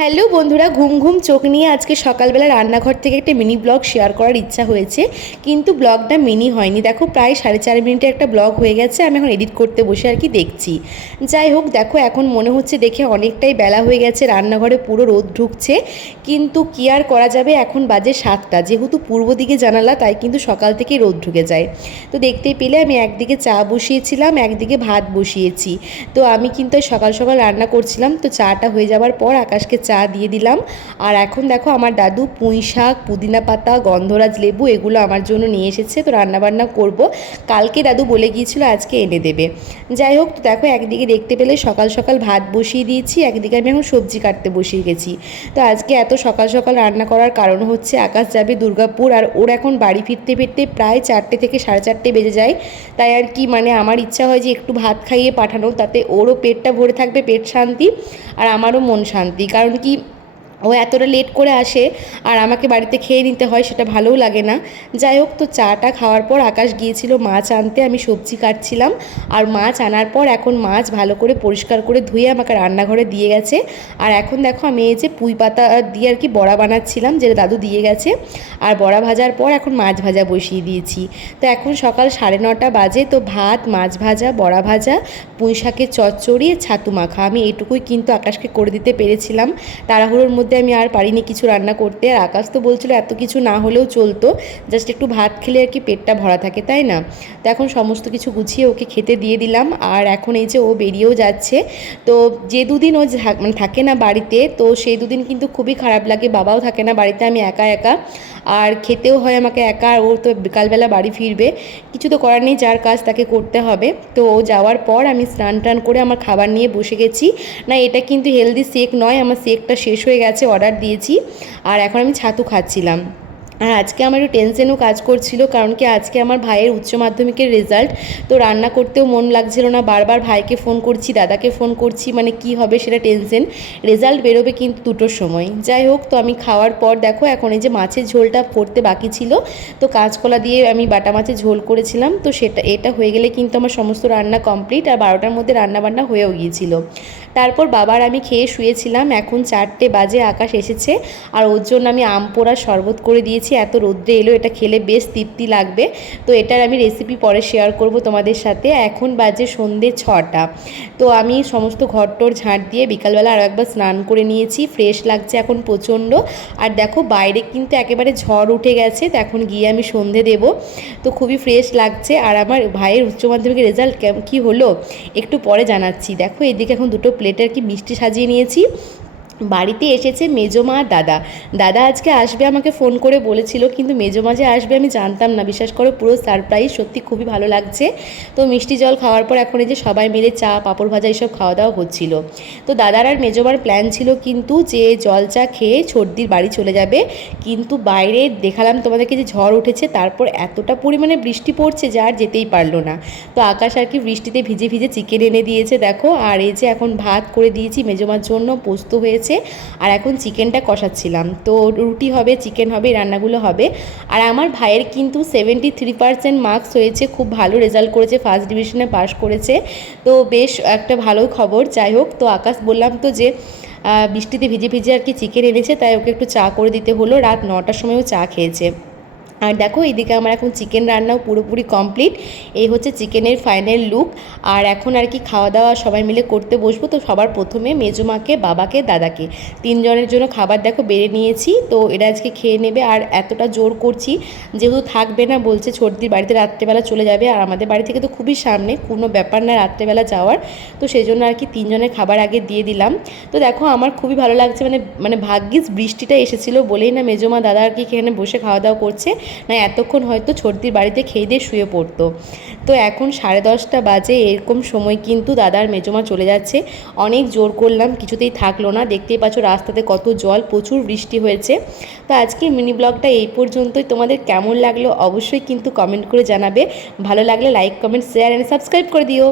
Hello বন্ধুরা, ঘুম ঘুম চোখ নিয়ে আজকে সকালবেলা রান্নাঘর থেকে একটা মিনি ব্লগ শেয়ার করার ইচ্ছা হয়েছে, কিন্তু ব্লগটা মিনি হয়নি। দেখো প্রায় 4.5 মিনিটের একটা ব্লগ হয়ে গেছে। আমি এখন এডিট করতে বসে আর কি দেখছি। যাই হোক, দেখো এখন মনে হচ্ছে দেখে অনেকটাই বেলা হয়ে গেছে, রান্নাঘরে পুরো রোদ ঢুকছে, কিন্তু কি আর করা যাবে। এখন বাজে 7টা, যেহেতু পূর্ব দিকে জানালা তাই কিন্তু সকাল থেকেই রোদ ঢুকে যায়। তো দেখতেই পেলে আমি একদিকে চা বসিয়েছিলাম, একদিকে ভাত বসিয়েছি। তো আমি কিন্তু সকাল সকাল রান্না করছিলাম। তো চাটা হয়ে যাওয়ার পর আকাশকে চা দিয়ে দিলাম। আর এখন দেখো আমার দাদু পুঁই শাক, পুদিনা পাতা, গন্ধরাজ লেবু এগুলো আমার জন্য নিয়ে এসেছে। তো রান্নাবান্না করব, কালকে দাদু বলে গিয়েছিল আজকে এনে দেবে। যাই হোক, তো দেখো একদিকে দেখতে পেলে সকাল সকাল ভাত বসিয়ে দিয়েছি, একদিকে আমি এখন সবজি কাটতে বসিয়ে গেছি। তো আজকে এত সকাল সকাল রান্না করার কারণ হচ্ছে আকাশ যাবে দুর্গাপুর, আর ওর এখন বাড়ি ফিরতে ফিরতে প্রায় 4টে থেকে 4:30 বেজে যায়। তাই আর কি আমার ইচ্ছা হয় যে একটু ভাত খাইয়ে পাঠানো, তাতে ওরও পেটটা ভরে থাকবে, পেট শান্তি, আর আমারও মন শান্তি। কারণ কি, ও এতটা লেট করে আসে আর আমাকে বাড়িতে খেয়ে নিতে হয়, সেটা ভালোও লাগে না। যাই হোক, তো চাটা খাওয়ার পর আকাশ গিয়েছিল মাছ আনতে, আমি সবজি কাটছিলাম। আর মাছ আনার পর এখন মাছ ভালো করে পরিষ্কার করে ধুয়ে আমাকে রান্নাঘরে দিয়ে গেছে। আর এখন দেখো আমি এই যে পুঁই পাতা দিয়ে আর কি বড়া বানাচ্ছিলাম, যেটা দাদু দিয়ে গেছে। আর বড়া ভাজার পর এখন মাছ ভাজা বসিয়ে দিয়েছি। তো এখন সকাল 9:30 বাজে। তো ভাত, মাছ ভাজা, বড়া ভাজা, পুঁই শাকের চচ্চড়ি, ছাতু মাখা, আমি এটুকুই কিন্তু আকাশকে করে দিতে পেরেছিলাম। তাড়াহুড়োর মধ্যে আমি আর পারিনি কিছু রান্না করতে। আর আকাশ তো বলছিল এত কিছু না হলেও চলতো, জাস্ট একটু ভাত খেলে আর কি পেটটা ভরা থাকে, তাই না? তো এখন সমস্ত কিছু গুছিয়ে ওকে খেতে দিয়ে দিলাম। আর এখন এই যে ও বেরিয়েও যাচ্ছে। তো যে দুদিন ও থাকে না বাড়িতে, তো সেই দুদিন কিন্তু খুবই খারাপ লাগে, বাবাও থাকে না বাড়িতে, আমি একা একা, আর খেতেও হয় আমাকে একা। আর ও তো বিকালবেলা বাড়ি ফিরবে, কিছু তো করার নেই, যার কাজ তাকে করতে হবে। তো ও যাওয়ার পর আমি স্নান টান করে আমার খাবার নিয়ে বসে গেছি। না, এটা কিন্তু হেলদি শেক নয়, আমার শেকটা শেষ হয়ে গেছে, অর্ডার দিয়েছি। আর এখন আমি ছাতু খাচ্ছিলাম। আর আজকে আমার একটু টেনশনও কাজ করছিল, কারণ কি আজকে আমার ভাইয়ের উচ্চ মাধ্যমিকের রেজাল্ট। তো রান্না করতেও মন লাগছিল না, বারবার ভাইকে ফোন করছি, দাদাকে ফোন করছি, কি হবে সেটা টেনশন। রেজাল্ট বেরোবে কিন্তু 2টোর সময়। যাই হোক, তো আমি খাওয়ার পর দেখো এখন এই যে মাছের ঝোলটা করতে বাকি ছিল, তো কাঁচকলা দিয়ে আমি বাটা মাছের ঝোল করেছিলাম। তো এটা হয়ে গেলে কিন্তু আমার সমস্ত রান্না কমপ্লিট, আর 12টার মধ্যে রান্নাবান্না হয়েও গিয়েছিল। তারপর বাবার আমি খেয়ে শুয়েছিলাম। এখন 4টে বাজে, আকাশ এসেছে, আর ওর জন্য আমি আম পোড়ার শরবত করে দিয়েছি। এত রোদ্রে এলো, এটা খেলে বেশ তৃপ্তি লাগবে। তো এটার আমি রেসিপি পরে শেয়ার করব তোমাদের সাথে। এখন বাজে সন্ধ্যে 6টা। তো আমি সমস্ত ঘরটোর ঝাঁট দিয়ে বিকালবেলা আরও একবার স্নান করে নিয়েছি, ফ্রেশ লাগছে এখন প্রচণ্ড। আর দেখো বাইরে কিন্তু একেবারে ঝড় উঠে গেছে, তো এখন গিয়ে আমি সন্ধে দেব। তো খুবই ফ্রেশ লাগছে। আর আমার ভাইয়ের উচ্চ মাধ্যমিকের রেজাল্ট কী হলো একটু পরে জানাচ্ছি। দেখো এদিকে এখন দুটো প্লেটে আর কি মিষ্টি সাজিয়ে নিয়েছি। বাড়িতে এসেছে মেজমা আর দাদা। দাদা আজকে আসবে আমাকে ফোন করে বলেছিল, কিন্তু মেজমা যে আসবে আমি জানতাম না, বিশ্বাস করো, পুরো সারপ্রাইজ, সত্যি খুবই ভালো লাগছে। তো মিষ্টি জল খাওয়ার পর এখন এই যে সবাই মিলে চা, পাঁপড় ভাজা এইসব খাওয়া দাওয়া হচ্ছিল। তো দাদার আর মেজমার প্ল্যান ছিল কিন্তু যে জল চা খেয়ে ছর্দির বাড়ি চলে যাবে, কিন্তু বাইরে দেখালাম তোমাদেরকে যে ঝড় উঠেছে, তারপর এতটা পরিমাণে বৃষ্টি পড়ছে যে আর যেতেই পারলো না। তো আকাশ আর কি বৃষ্টিতে ভিজে ভিজে চিকেন এনে দিয়েছে দেখো। আর এই যে এখন ভাত করে দিয়েছি মেজমার জন্য, পোস্ত হয়েছে। আর এখন চিকেনটা কষাচ্ছিলাম। তো রুটি হবে, চিকেন হবে, রান্নাগুলো হবে। আর আমার ভাইয়ের কিন্তু 73% মার্কস হয়েছে, খুব ভালো রেজাল্ট করেছে, ফার্স্ট ডিভিশনে পাশ করেছে। তো বেশ একটা ভালো খবর। যাই হোক, তো আকাশ বললাম তো যে বৃষ্টিতে ভিজে ভিজে আর কি চিকেন এনেছে, তাই ওকে একটু চা করে দিতে হলো। রাত 9টার সময়ও চা খেয়েছে। আর দেখো এইদিকে আমার এখন চিকেন রান্নাও পুরোপুরি কমপ্লিট। এই হচ্ছে চিকেনের ফাইনাল লুক। আর এখন আর কি খাওয়া দাওয়া সবাই মিলে করতে বসবো। তো সবার প্রথমে মেজমাকে, বাবাকে, দাদাকে, 3জনের জন্য খাবার দেখো বেড়ে নিয়েছি। তো এরা আজকে খেয়ে নেবে। আর এতটা জোর করছি, যেহেতু থাকবে না বলছে, ছোটদির বাড়িতে রাত্রেবেলা চলে যাবে, আর আমাদের বাড়ি থেকে তো খুবই সামনে, কোনো ব্যাপার না রাত্রেবেলা যাওয়ার। তো সেই জন্য আর কি 3জনের খাবার আগে দিয়ে দিলাম। তো দেখো আমার খুবই ভালো লাগছে, ভাগ্যিস বৃষ্টিটা এসেছিলো বলেই না মেজমা, দাদা আর কি এখানে বসে খাওয়া দাওয়া করছে, না এতক্ষণ হয়তো ছর্দির বাড়িতে খেয়ে দিয়ে শুয়ে পড়তো। তো এখন 10:30 বাজে, এরকম সময় কিন্তু দাদা আর মেজমা চলে যাচ্ছে। অনেক জোর করলাম, কিছুতেই থাকলো না। দেখতেই পাচ্ছ রাস্তাতে কত জল, প্রচুর বৃষ্টি হয়েছে। তো আজকের মিনি ব্লগটা এই পর্যন্তই। তোমাদের কেমন লাগলো অবশ্যই কিন্তু কমেন্ট করে জানাবে। ভালো লাগলে like, comment, share and subscribe করে দিও।